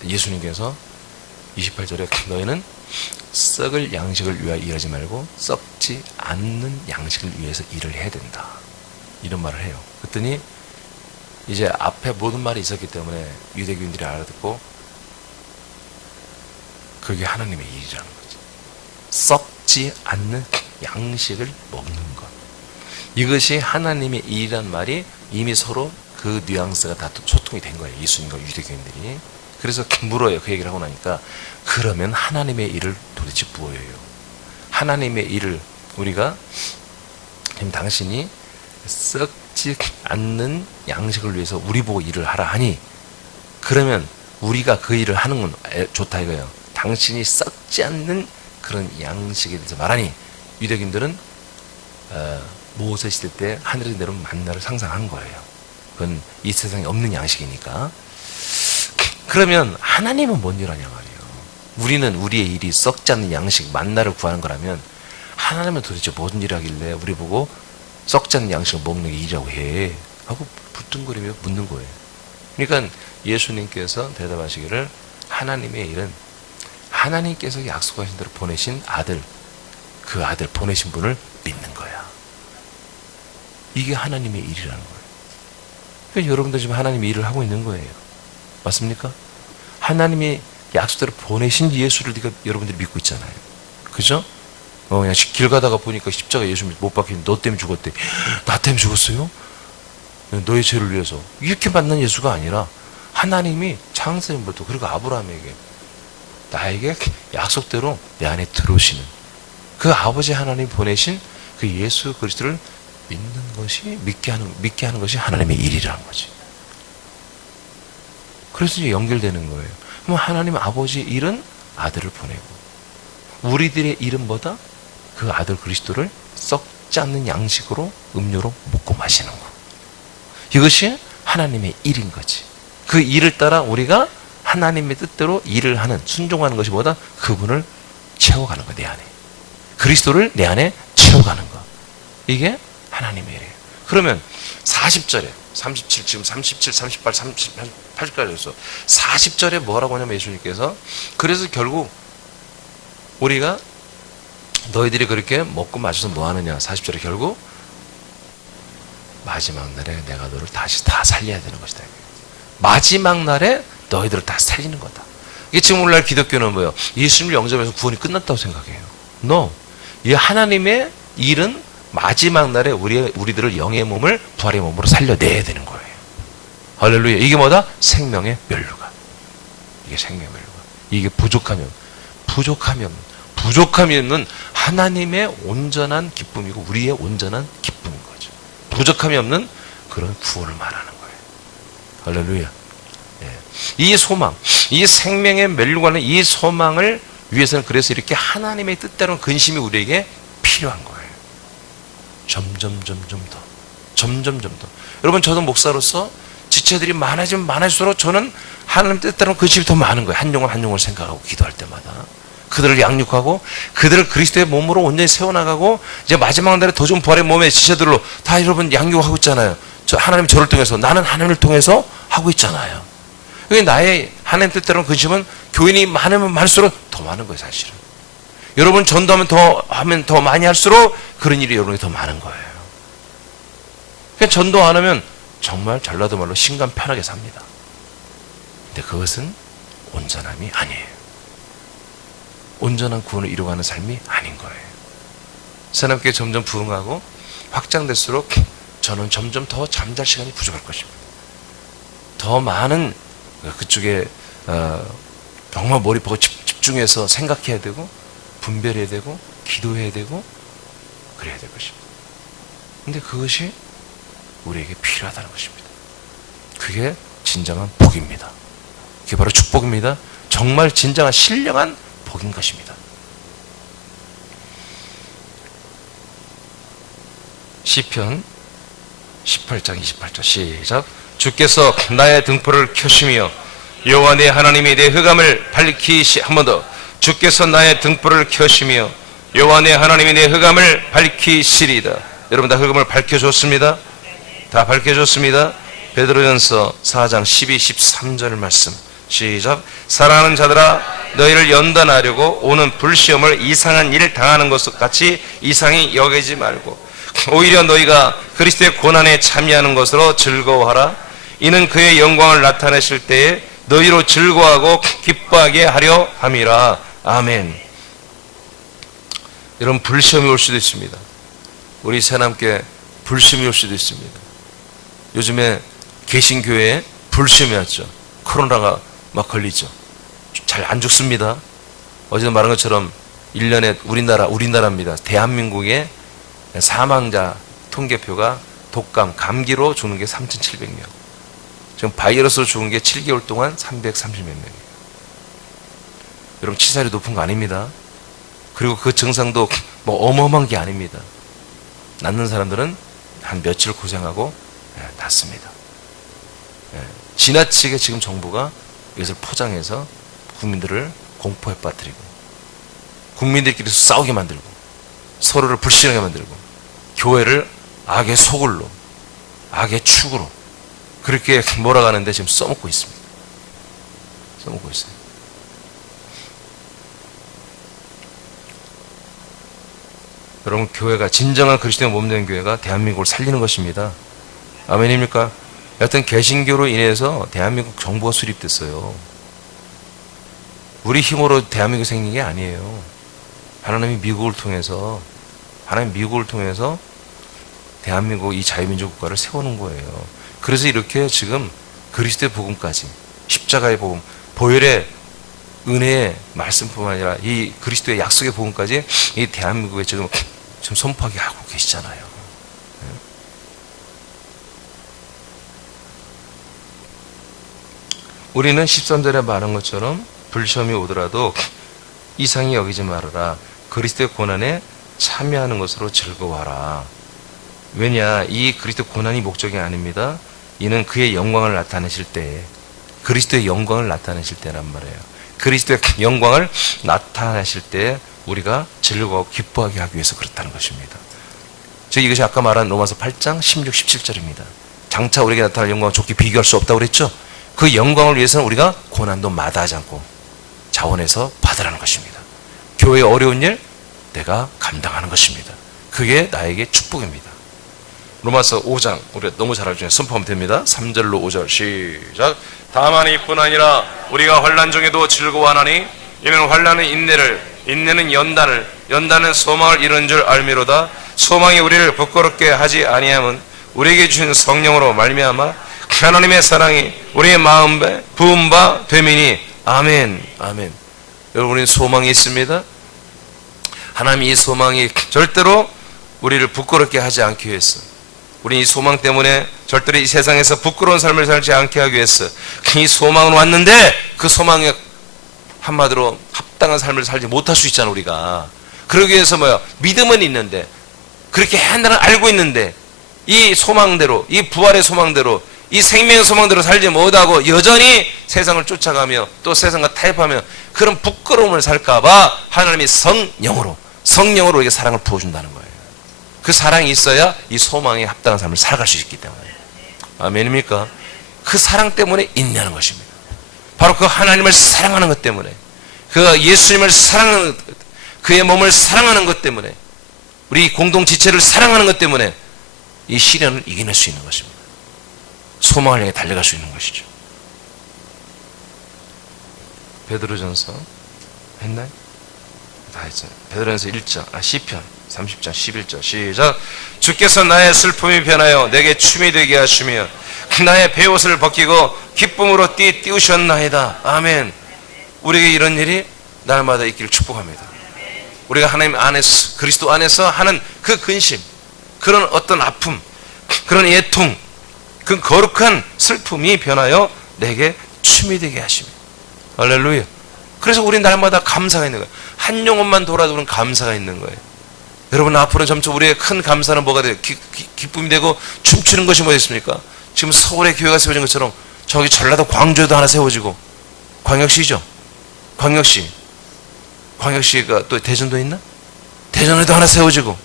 예수님께서 28절에 너희는 썩을 양식을 위하여 일하지 말고 썩지 않는 양식을 위해서 일을 해야 된다. 이런 말을 해요. 그랬더니 이제 앞에 모든 말이 있었기 때문에 유대교인들이 알아듣고 그게 하나님의 일이라는 거죠. 썩지 않는 양식을 먹는 것. 이것이 하나님의 일이란 말이 이미 서로 그 뉘앙스가 다 소통이 된 거예요. 예수님과 유대교인들이. 그래서 물어요. 그 얘기를 하고 나니까 그러면 하나님의 일을 도대체 뭐예요? 하나님의 일을 우리가 당신이 썩지 않는 양식을 위해서 우리 보고 일을 하라 하니 그러면 우리가 그 일을 하는 건 좋다 이거예요. 당신이 썩지 않는 그런 양식에 대해서 말하니 유대인들은 모세 시대 때 하늘에 내려온 만나를 상상한 거예요. 그건 이 세상에 없는 양식이니까. 그러면 하나님은 뭔 일 하냐 말이에요. 우리는 우리의 일이 썩지 않는 양식 만나를 구하는 거라면 하나님은 도대체 무슨 일 하길래 우리 보고 썩지 않는 양식을 먹는 게 일이라고 해 하고 부뚱거리며 묻는 거예요. 그러니까 예수님께서 대답하시기를 하나님의 일은 하나님께서 약속하신 대로 보내신 아들, 그 아들 보내신 분을 믿는 거야. 이게 하나님의 일이라는 거예요. 그러니까 여러분들 지금 하나님의 일을 하고 있는 거예요. 맞습니까? 하나님이 약속대로 보내신 예수를 여러분들이 믿고 있잖아요. 그죠? 그냥 길 가다가 보니까 십자가 예수 못 박히는데 너 때문에 죽었대. 나 때문에 죽었어요? 너의 죄를 위해서. 이렇게 만난 예수가 아니라 하나님이 창세전부터 그리고 아브라함에게 나에게 약속대로 내 안에 들어오시는 그 아버지 하나님 보내신 그 예수 그리스도를 믿는 것이 믿게 하는 것이 하나님의 일이라는 거지. 그래서 이제 연결되는 거예요. 그럼 하나님 아버지 일은 아들을 보내고 우리들의 일은 뭐다? 그 아들 그리스도를 썩지 않는 양식으로 음료로 먹고 마시는 거. 이것이 하나님의 일인 거지. 그 일을 따라 우리가 하나님의 뜻대로 일을 하는 순종하는 것이 뭐다? 그분을 채워가는 거. 내 안에 그리스도를 내 안에 채워가는 거. 이게 하나님의 일이에요. 그러면 40절에 37, 지금 37, 38, 38까지 했어. 40절에 뭐라고 하냐면 예수님께서 그래서 결국 우리가 너희들이 그렇게 먹고 마셔서 뭐 하느냐. 40절에 결국 마지막 날에 내가 너를 다시 다 살려야 되는 것이다. 마지막 날에 너희들을 다 살리는 거다. 이게 지금 오늘날 기독교는 뭐예요? 예수님을 영접해서 구원이 끝났다고 생각해요. No. 이 하나님의 일은 마지막 날에 우리들을 영의 몸을 부활의 몸으로 살려내야 되는 거예요. 할렐루야. 이게 뭐다? 생명의 멸류관. 이게 생명의 멸류관. 이게 부족함이 없는 하나님의 온전한 기쁨이고 우리의 온전한 기쁨인 거죠. 부족함이 없는 그런 구원을 말하는 거예요. 할렐루야. 예. 이 소망, 이 생명의 멸류관의 이 소망을 위해서는 그래서 이렇게 하나님의 뜻대로는 근심이 우리에게 필요한 거예요. 점점 더. 여러분 저도 목사로서 지체들이 많아지면 많아질수록 저는 하나님 뜻대로는 근심이 더 많은 거예요. 한 영혼 생각하고 기도할 때마다. 그들을 양육하고 그들을 그리스도의 몸으로 온전히 세워나가고 이제 마지막 날에 더 좋은 부활의 몸의 지체들로 다 여러분 양육하고 있잖아요. 하나님 저를 통해서 나는 하나님을 통해서 하고 있잖아요. 그게 나의 하나님 뜻대로는 근심은 교인이 많으면 많을수록 더 많은 거예요, 사실은. 여러분 전도하면 더 많이 할수록 그런 일이 여러분이 더 많은 거예요. 그냥 전도 안 하면 정말 전라도 말로 신간 편하게 삽니다. 근데 그것은 온전함이 아니에요. 온전한 구원을 이루어가는 삶이 아닌 거예요. 사람께 점점 부흥하고 확장될수록 저는 점점 더 잠잘 시간이 부족할 것입니다. 더 많은 그쪽에 정말 머리 보고 집중해서 생각해야 되고 분별해야 되고 기도해야 되고 그래야 될 것입니다. 근데 그것이 우리에게 필요하다는 것입니다. 그게 진정한 복입니다. 그게 바로 축복입니다. 정말 진정한 신령한 복인 것입니다. 시편 18장 28절 시작. 주께서 나의 등불을 켜시며 여호와 내 하나님이 내 흑암을 밝히시. 한 번 더. 주께서 나의 등불을 켜시며 여호와 내 하나님이 내 흑암을 밝히시리다. 여러분 다 흑암을 밝혀줬습니다. 다 밝혀줬습니다. 베드로전서 4장 12, 13절 말씀 시작. 사랑하는 자들아 너희를 연단하려고 오는 불시험을 이상한 일을 당하는 것 같이 이상히 여기지 말고 오히려 너희가 그리스도의 고난에 참여하는 것으로 즐거워하라. 이는 그의 영광을 나타내실 때에 너희로 즐거워하고 기뻐하게 하려 함이라. 아멘. 여러분 불시험이 올 수도 있습니다. 우리 새남께 불시험이 올 수도 있습니다. 요즘에 개신교회에 불시험이 왔죠. 코로나가 막 걸리죠. 잘 안 죽습니다. 어제도 말한 것처럼 1년에 우리나라입니다. 대한민국의 사망자 통계표가 독감, 감기로 죽는 게 3,700명. 지금 바이러스로 죽은 게 7개월 동안 330몇 명이에요. 여러분 치사율이 높은 거 아닙니다. 그리고 그 증상도 뭐 어마어마한 게 아닙니다. 낫는 사람들은 한 며칠 고생하고 낫습니다. 지나치게 지금 정부가 이것을 포장해서 국민들을 공포에 빠뜨리고 국민들끼리 싸우게 만들고 서로를 불신하게 만들고 교회를 악의 소굴로 악의 축으로 그렇게 몰아가는데 지금 써먹고 있습니다. 써먹고 있어요. 여러분 교회가 진정한 그리스도의 몸된 교회가 대한민국을 살리는 것입니다. 아멘입니까? 여하튼 개신교로 인해서 대한민국 정부가 수립됐어요. 우리 힘으로 대한민국이 생긴 게 아니에요. 하나님이 미국을 통해서 대한민국 이 자유민주 국가를 세우는 거예요. 그래서 이렇게 지금 그리스도의 복음까지 십자가의 복음, 보혈의 은혜의 말씀뿐만 아니라 이 그리스도의 약속의 복음까지 이 대한민국에 지금 선포하게 하고 계시잖아요. 우리는 13절에 말한 것처럼 불시험이 오더라도 이상히 여기지 말아라. 그리스도의 고난에 참여하는 것으로 즐거워하라. 왜냐? 이 그리스도의 고난이 목적이 아닙니다. 이는 그의 영광을 나타내실 때, 그리스도의 영광을 나타내실 때란 말이에요. 그리스도의 영광을 나타내실 때 우리가 즐거워하고 기뻐하게 하기 위해서 그렇다는 것입니다. 즉 이것이 아까 말한 로마서 8장 16, 17절입니다. 장차 우리에게 나타날 영광은 좋게 비교할 수 없다고 그랬죠? 그 영광을 위해서는 우리가 고난도 마다하지 않고 자원해서 받으라는 것입니다. 교회의 어려운 일 내가 감당하는 것입니다. 그게 나에게 축복입니다. 로마서 5장 우리가 너무 잘 알죠. 선포하면 됩니다. 3절로 5절 시작. 다만 이뿐 아니라 우리가 환난 중에도 즐거워하나니 이는 환난은 인내를, 인내는 연단을, 연단은 소망을 이룬 줄 알미로다. 소망이 우리를 부끄럽게 하지 아니함은 우리에게 주신 성령으로 말미암아 하나님의 사랑이 우리의 마음에 부은 바 되미니. 아멘. 아멘. 여러분 우리는 소망이 있습니다. 하나님 이 소망이 절대로 우리를 부끄럽게 하지 않기 위해서, 우리 이 소망 때문에 절대로 이 세상에서 부끄러운 삶을 살지 않게 하기 위해서 이 소망은 왔는데 그 소망에 한마디로 합당한 삶을 살지 못할 수 있잖아 우리가. 그러기 위해서 뭐야? 믿음은 있는데 그렇게 한다는 알고 있는데 이 소망대로, 이 부활의 소망대로, 이 생명의 소망대로 살지 못하고 여전히 세상을 쫓아가며 또 세상과 타협하며 그런 부끄러움을 살까봐 하나님이 성령으로 우리에게 사랑을 부어준다는 거예요. 그 사랑이 있어야 이 소망에 합당한 삶을 살아갈 수 있기 때문에. 아멘입니까? 그 사랑 때문에 인내하는 것입니다. 바로 그 하나님을 사랑하는 것 때문에, 그 예수님을 사랑하는 것, 그의 몸을 사랑하는 것 때문에, 우리 공동지체를 사랑하는 것 때문에 이 시련을 이겨낼 수 있는 것입니다. 소망을 향해 달려갈 수 있는 것이죠. 베드로전서 했나요? 다 했잖아요. 베드로전서 1장, 시편 30장 11절 시작. 주께서 나의 슬픔이 변하여 내게 춤이 되게 하시며 나의 베옷을 벗기고 기쁨으로 띄우셨나이다. 아멘. 우리에게 이런 일이 날마다 있기를 축복합니다. 우리가 하나님 안에서, 그리스도 안에서 하는 그 근심, 그런 어떤 아픔, 그런 애통, 그 거룩한 슬픔이 변하여 내게 춤이 되게 하시며. 할렐루야. 그래서 우리 날마다 감사가 있는 거예요. 한 영혼만 돌아도 그런 감사가 있는 거예요. 여러분, 앞으로는 점점 우리의 큰 감사는 뭐가 돼요? 기쁨이 되고 춤추는 것이 뭐였습니까? 지금 서울에 교회가 세워진 것처럼 저기 전라도 광주에도 하나 세워지고, 광역시죠? 광역시가 또 대전도 있나? 대전에도 하나 세워지고,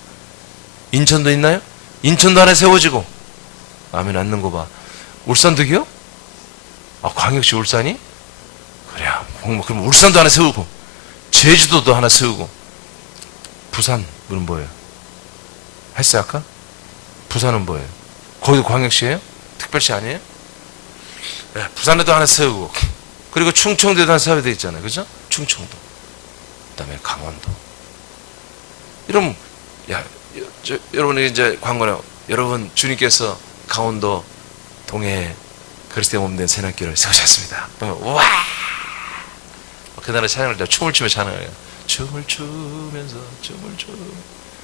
인천도 있나요? 인천도 하나 세워지고. 아멘. 않는 거 봐. 울산도요? 광역시 울산이? 그래. 그럼 울산도 하나 세우고, 제주도도 하나 세우고. 부산은 뭐예요? 했어요 아까? 부산은 뭐예요? 거기도 광역시예요? 특별시 아니에요? 네, 부산에도 하나 세우고, 그리고 충청도에도 하나 세워야 돼 있잖아요. 그죠? 충청도. 그 다음에 강원도. 이러면, 여러분이 이제 광고요. 여러분, 주님께서 강원도 동해에 그리스도의 몸 된 새날교를 세우셨습니다. 우와! 그날에 찬양할 때 춤을 추며 찬양해요. 춤을 추면서.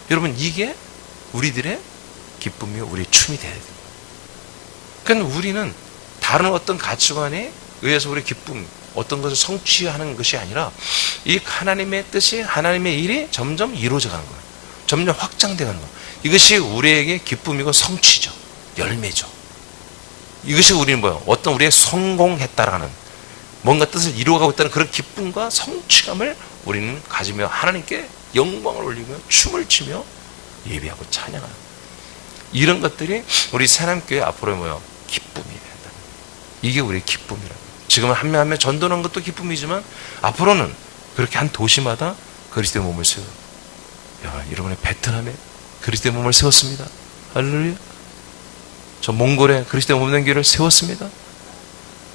여러분, 이게 우리들의 기쁨이요, 우리의 춤이 돼야 돼요. 그러니까 우리는 다른 어떤 가치관에 의해서 우리 기쁨, 어떤 것을 성취하는 것이 아니라 이 하나님의 뜻이, 하나님의 일이 점점 이루어져 가는 거예요. 점점 확장되어 가는 거예요. 이것이 우리에게 기쁨이고 성취죠. 열매죠. 이것이 우리는 뭐예요? 어떤 우리의 성공했다라는, 뭔가 뜻을 이루어가고 있다는 그런 기쁨과 성취감을 우리는 가지며 하나님께 영광을 올리며 춤을 추며 예배하고 찬양하는, 이런 것들이 우리 새남교회 앞으로 뭐예요? 기쁨이 된다. 이게 우리의 기쁨이라고. 지금은 한 명 한 명 전도하는 것도 기쁨이지만 앞으로는 그렇게 한 도시마다 그리스도의 몸을 세워. 여러분의 베트남에 그리스도의 몸을 세웠습니다. 할렐루야. 저 몽골에 그리스도의 몸 된 교회를 세웠습니다.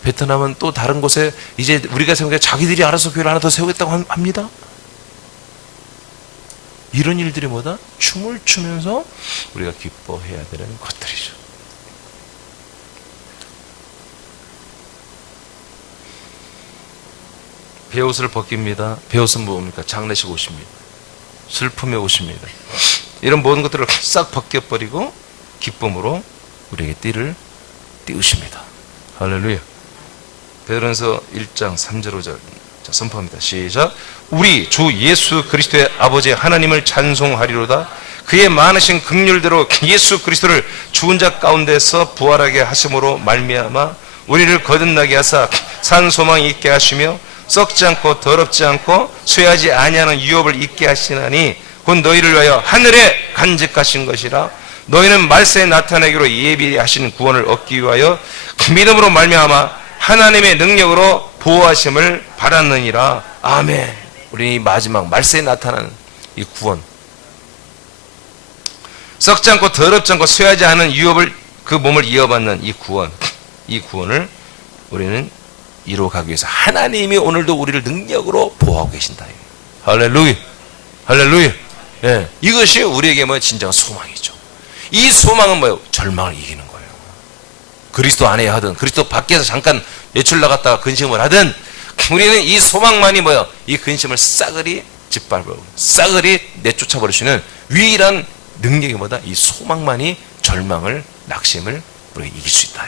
베트남은 또 다른 곳에 이제 우리가 세운 게 자기들이 알아서 교회를 하나 더 세우겠다고 합니다. 이런 일들이 뭐다? 춤을 추면서 우리가 기뻐해야 되는 것들이죠. 베옷을 벗깁니다. 베옷은 뭡니까? 장례식 옷입니다. 슬픔의 옷입니다. 이런 모든 것들을 싹 벗겨버리고 기쁨으로 우리에게 띠를 띄우십니다. 할렐루야. 베드로전서 1장 3절 5절 자, 선포합니다. 시작. 우리 주 예수 그리스도의 아버지 하나님을 찬송하리로다. 그의 많으신 긍휼대로 예수 그리스도를 죽은 자 가운데서 부활하게 하심으로 말미암아 우리를 거듭나게 하사 산 소망이 있게 하시며 썩지 않고 더럽지 않고 쇠하지 아니하는 유업을 있게 하시나니 곧 너희를 위하여 하늘에 간직하신 것이라. 너희는 말세에 나타내기로 예비하신 구원을 얻기 위하여 믿음으로 말미암아 하나님의 능력으로 보호하심을 받았느니라. 아멘. 우리 마지막 말세에 나타나는 이 구원, 썩지 않고 더럽지 않고 쇠하지 않은 유업을, 그 몸을 이어받는 이 구원을 우리는 이루어가기 위해서 하나님이 오늘도 우리를 능력으로 보호하고 계신다. 할렐루야. 할렐루야. 예, 이것이 우리에게 뭐 진정한 소망이죠. 이 소망은 뭐예요? 절망을 이기는 거예요. 그리스도 안에 하든 그리스도 밖에서 잠깐 외출 나갔다가 근심을 하든 우리는 이 소망만이 뭐예요? 이 근심을 싸그리 짓밟고 싸그리 내쫓아버릴 수 있는 유일한 능력이 뭐다? 이 소망만이 절망을, 낙심을 우리가 이길 수 있다.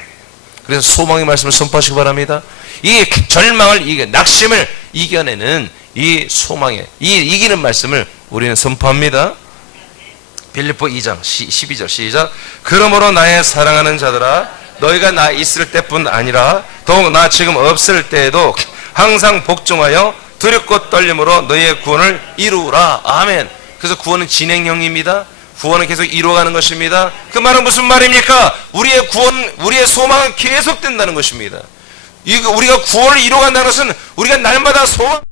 그래서 소망의 말씀을 선포하시기 바랍니다. 이 절망을 낙심을 이겨내는 이 소망의 이기는 말씀을 우리는 선포합니다. 빌립보 2장 12절 시작. 그러므로 나의 사랑하는 자들아, 너희가 나 있을 때뿐 아니라 더욱 나 지금 없을 때에도 항상 복종하여 두렵고 떨림으로 너희의 구원을 이루라. 아멘. 그래서 구원은 진행형입니다. 구원은 계속 이루어가는 것입니다. 그 말은 무슨 말입니까? 우리의 구원, 우리의 소망은 계속된다는 것입니다. 이거 우리가 구원을 이루어간다는 것은 우리가 날마다 소원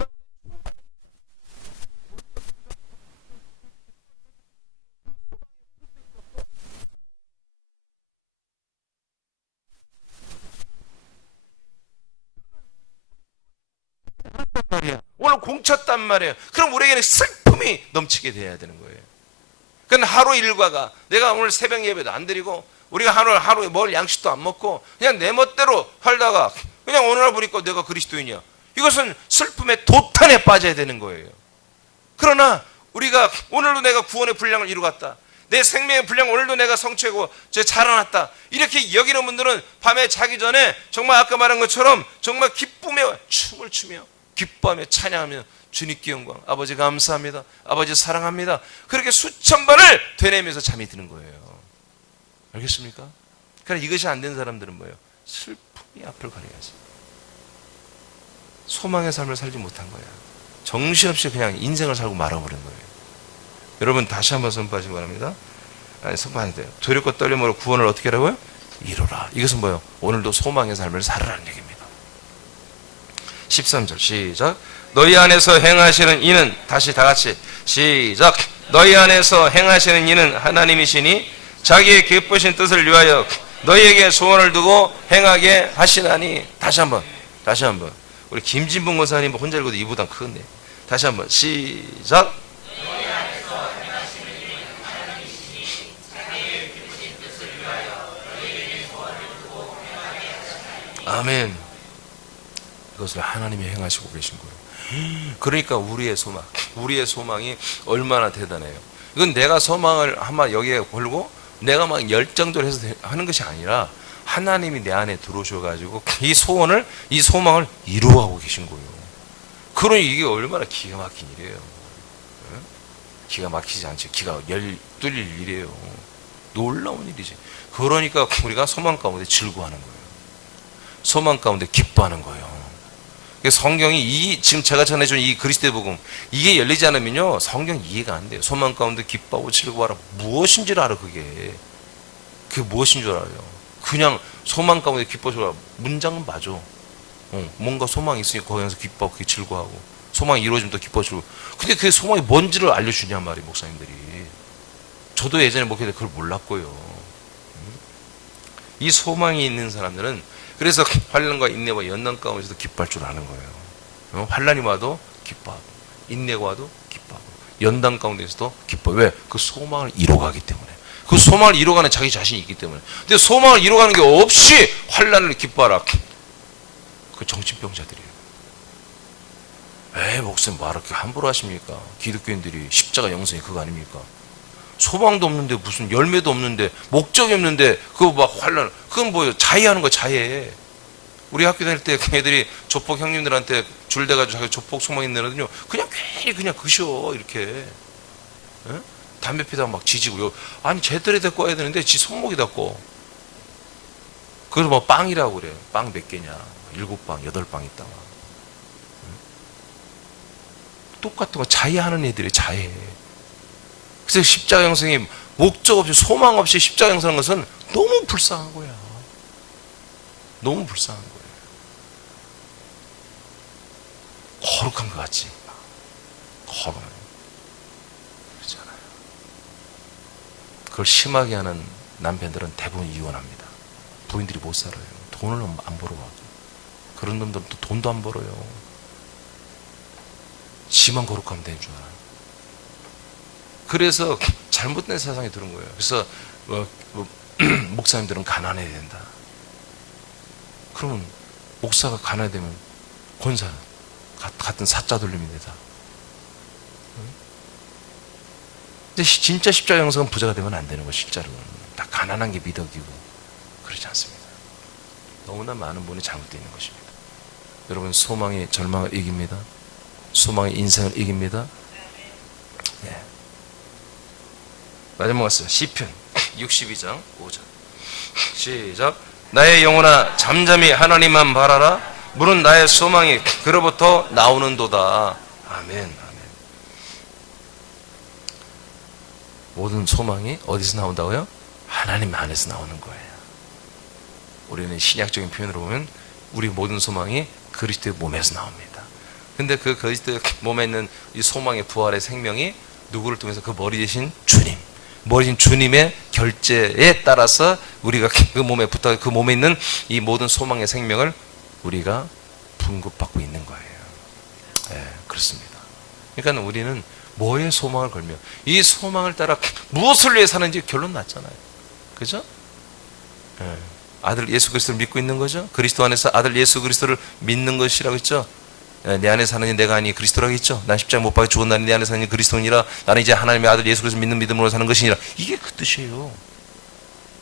말이야. 오늘 공쳤단 말이에요. 그럼 우리에게는 슬픔이 넘치게 돼야 되는 거예요. 그건 하루 일과가 내가 오늘 새벽 예배도 안 드리고 우리가 하루에 먹을 양식도 안 먹고 그냥 내 멋대로 살다가 그냥 어느 날 보니까 내가 그리스도인이야. 이것은 슬픔의 도탄에 빠져야 되는 거예요. 그러나 우리가 오늘도 내가 구원의 분량을 이루었다. 내 생명의 분량 오늘도 내가 성취하고 자라났다. 이렇게 여기는 분들은 밤에 자기 전에 정말 아까 말한 것처럼 정말 기쁨에 춤을 추며 기뻐하며 찬양하며 주님께 영광, 아버지 감사합니다, 아버지 사랑합니다, 그렇게 수천 번을 되뇌면서 잠이 드는 거예요. 알겠습니까? 그러나 이것이 안 된 사람들은 뭐예요? 슬픔이 앞을 가려야지. 소망의 삶을 살지 못한 거야. 정신없이 그냥 인생을 살고 말아버린 거예요. 여러분 다시 한번 선포하시기 바랍니다. 아니, 선포해야 돼요. 두렵고 떨림으로 구원을 어떻게 하라고요? 이루라. 이것은 뭐예요? 오늘도 소망의 삶을 살으라는 얘기입니다. 13절 시작. 너희 안에서 행하시는 이는, 다시 다 같이 시작. 너희 안에서 행하시는 이는 하나님이시니 자기의 기쁘신 뜻을 위하여 너희에게 소원을 두고 행하게 하시나니. 다시 한번 우리 김진봉 권사님 혼자 읽어도 이보다 크네. 다시 한번 시작. 아멘. 그것을 하나님이 행하시고 계신 거예요. 그러니까 우리의 소망이 얼마나 대단해요. 이건 내가 소망을 한번 여기에 걸고 내가 막 열정적으로 해서 하는 것이 아니라 하나님이 내 안에 들어오셔가지고 이 소망을 이루어가고 계신 거예요. 그러니 이게 얼마나 기가 막힌 일이에요. 기가 막히지 않죠. 기가 뚫릴 일이에요. 놀라운 일이지. 그러니까 우리가 소망 가운데 즐거워하는 거예요. 소망 가운데 기뻐하는 거예요. 성경이 지금 제가 전해준 이 그리스도의 복음, 이게 열리지 않으면요 성경 이해가 안 돼요. 소망 가운데 기뻐하고 즐거워하라. 무엇인지를 알아. 그게 무엇인 줄 알아요. 그냥 소망 가운데 기뻐하라 문장은 맞아. 뭔가 소망이 있으니 거기서 기뻐하고 그게 즐거워하고 소망이 이루어지면 더 기뻐지고. 근데 그 소망이 뭔지를 알려주냔 말이에요, 목사님들이. 저도 예전에 목회할 때 그걸 몰랐고요. 이 소망이 있는 사람들은 그래서 환난과 인내와 연난 가운데서도 기뻐할 줄 아는 거예요. 환난이 와도 기뻐하고 인내가 와도 기뻐하고 연단 가운데서도 기뻐. 왜? 그 소망을 이뤄가기 때문에. 그 소망을 이뤄가는 자기 자신이 있기 때문에. 근데 소망을 이뤄가는 게 없이 환난을 기뻐하라. 그 정신병자들이에요. 왜 목사님 말을 그렇게 함부로 하십니까? 기독교인들이 십자가 영성이 그거 아닙니까? 소망도 없는데 무슨 열매도 없는데 목적이 없는데 그거 막 환란. 그건 뭐예요? 자해하는 거 자해. 우리 학교 다닐 때 애들이 조폭 형님들한테 줄 대가지고 자기 조폭 소망 있는 애들은요 그냥 괜히 그냥 그셔 이렇게. 에? 담배 피다가 막 지지고요. 아니 제대로 데리고 와야 되는데 지 손목이 닿고. 그걸 뭐 빵이라고 그래요. 빵 몇 개냐? 7빵, 8빵 있다가. 똑같은 거 자해하는 애들이 자해. 그래서 십자가 형성이 목적 없이 소망 없이 십자가 형성한 것은 너무 불쌍한 거야. 너무 불쌍한 거예요. 거룩한 것 같지? 거룩한. 그렇잖아요. 그걸 심하게 하는 남편들은 대부분 이혼합니다. 부인들이 못 살아요. 돈을 안 벌어가고. 그런 놈들은 또 돈도 안 벌어요. 지만 거룩하면 되는 줄 알아요. 그래서 잘못된 세상에 들은 거예요. 그래서 목사님들은 가난해야 된다. 그러면 목사가 가난해되면 권사는 같은 사자 돌림이 되다. 근데 진짜 십자가 형성은 부자가 되면 안 되는 거. 실제로는 다 가난한 게 미덕이고 그러지 않습니다. 너무나 많은 분이 잘못되어 있는 것입니다. 여러분 소망이 절망을 이깁니다. 소망이 인생을 이깁니다. 네. 마지막 왔어요. 시편 62장 5절 시작. 나의 영혼아 잠잠히 하나님만 바라라. 물은 나의 소망이 그로부터 나오는도다. 아멘. 아멘. 모든 소망이 어디서 나온다고요? 하나님 안에서 나오는 거예요. 우리는 신약적인 표현으로 보면 우리 모든 소망이 그리스도의 몸에서 나옵니다. 근데 그 그리스도의 몸에 있는 이 소망의 부활의 생명이 누구를 통해서? 그 머리 대신 주님, 머리 대신 주님의 결제에 따라서 우리가 그 몸에 붙어 그 몸에 있는 이 모든 소망의 생명을 우리가 분급받고 있는 거예요. 네, 그렇습니다. 그러니까 우리는 뭐에 소망을 걸며 이 소망을 따라 무엇을 위해 사는지 결론 났잖아요. 그죠? 네. 아들 예수 그리스도를 믿고 있는 거죠. 그리스도 안에서 아들 예수 그리스도를 믿는 것이라고 했죠. 내 안에 사는 이 내가 아니 그리스도라고 했죠. 난 십자가 못 박혀 죽었나니 내 안에 사는 이 그리스도니라. 나는 이제 하나님의 아들 예수 그리스도 믿는 믿음으로 사는 것이니라. 이게 그 뜻이에요.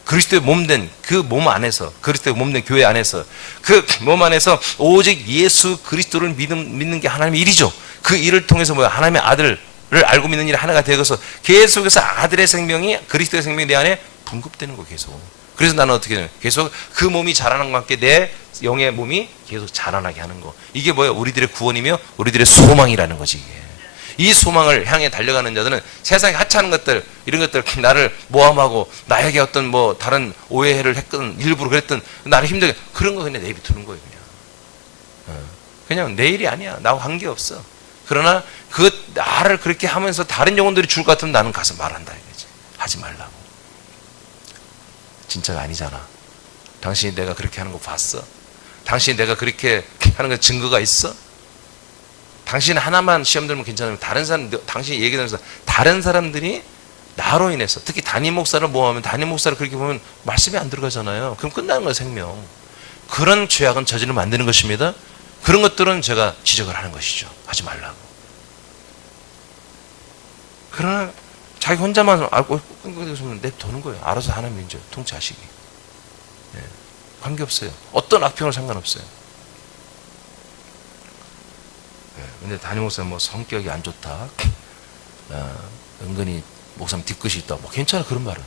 그리스도의 몸된 그 몸 안에서, 그리스도의 몸된 교회 안에서, 그 몸 안에서 오직 예수 그리스도를 믿는 게 하나님의 일이죠. 그 일을 통해서 뭐야? 하나님의 아들을 알고 믿는 일이 하나가 되어서 계속해서 아들의 생명이, 그리스도의 생명이 내 안에 분급되는 거 계속. 그래서 나는 어떻게 되냐? 계속 그 몸이 자라는 것과 함께 내 영의 몸이 계속 자라나게 하는 거. 이게 뭐예요? 우리들의 구원이며 우리들의 소망이라는 거지, 이게. 이 소망을 향해 달려가는 자들은 세상에 하찮은 것들, 이런 것들, 나를 모함하고 나에게 어떤 뭐 다른 오해를 했든 일부러 그랬든 나를 힘들게, 그런 거 그냥 내비두는 거예요, 그냥. 그냥 내 일이 아니야. 나하고 관계없어. 그러나 그 나를 그렇게 하면서 다른 영혼들이 죽을 것 같으면 나는 가서 말한다 이거지. 하지 말라고. 진짜가 아니잖아. 당신이 내가 그렇게 하는 거 봤어? 당신이 내가 그렇게 하는 거 증거가 있어? 당신 하나만 시험 들면 괜찮으면 다른 사람, 당신이 얘기하면서 다른 사람들이 나로 인해서, 특히 담임 목사를 모하면 담임 목사를 그렇게 보면 말씀이 안 들어가잖아요. 그럼 끝나는 거예요, 생명. 그런 죄악은 저지르면 안 되는 것입니다. 그런 것들은 제가 지적을 하는 것이죠. 하지 말라고. 그러나 자기 혼자만 알고 끙끙대면 냅두는 거예요. 알아서 하나님 이제 통치하시기. 네. 관계없어요. 어떤 악평을 상관없어요. 네. 근데 담임 목사님 뭐 성격이 안 좋다. 은근히 목사님 뒤끝이 있다. 뭐 괜찮아, 그런 말은.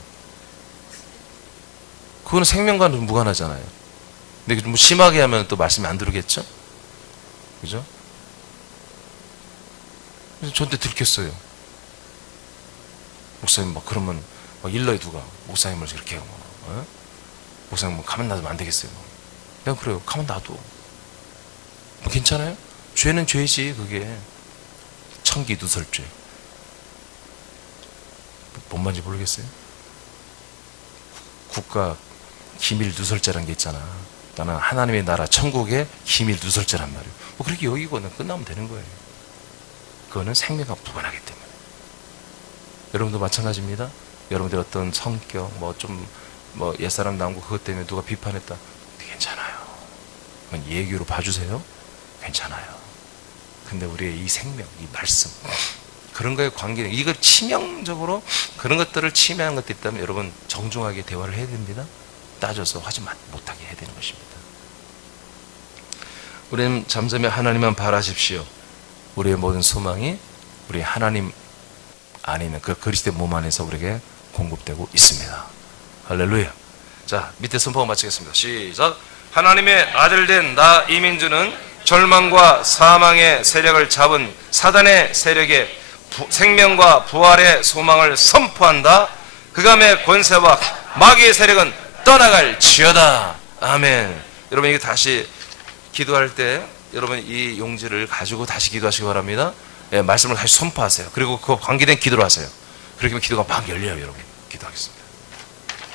그거는 생명과는 무관하잖아요. 근데 뭐 심하게 하면 또 말씀이 안 들으겠죠? 그죠? 그래서 저한테 들켰어요. 목사님 막 그러면 막 일러에 누가 목사님을 이렇게 하고, 목사님 뭐 가만 놔두면 안 되겠어요. 그냥 그래요. 가만 놔둬. 뭐 괜찮아요? 죄는 죄지. 그게 천기 누설죄. 뭔 말인지 모르겠어요. 국가 기밀 누설죄라는 게 있잖아. 나는 하나님의 나라 천국의 기밀 누설죄란 말이에요. 뭐 그렇게 여기고는 끝나면 되는 거예요. 그거는 생명과 무관하기 때문에. 여러분도 마찬가지입니다. 여러분들 어떤 성격, 뭐 옛사람 나온 거 그것 때문에 누가 비판했다. 괜찮아요. 그건 예규로 봐주세요. 괜찮아요. 근데 우리의 이 생명, 이 말씀, 그런 거에 관계, 이걸 치명적으로 그런 것들을 침해하는 것도 있다면 여러분 정중하게 대화를 해야 됩니다. 따져서 하지 못하게 해야 되는 것입니다. 우리는 잠잠히 하나님만 바라십시오. 우리의 모든 소망이 우리 하나님 안에 있는 그 그리스도의 몸 안에서 우리에게 공급되고 있습니다. 할렐루야. 자, 밑에 선포 마치겠습니다. 시작. 하나님의 아들 된 나 이민주는 절망과 사망의 세력을 잡은 사단의 세력에 생명과 부활의 소망을 선포한다. 그감의 권세와 마귀의 세력은 떠나갈 지어다. 아멘. 여러분, 이거 다시 기도할 때 여러분 이 용지를 가지고 다시 기도하시기 바랍니다. 예, 말씀을 다시 선포하세요. 그리고 그 관계된 기도를 하세요. 그렇게 하면 기도가 막 열려요. 여러분, 기도하겠습니다.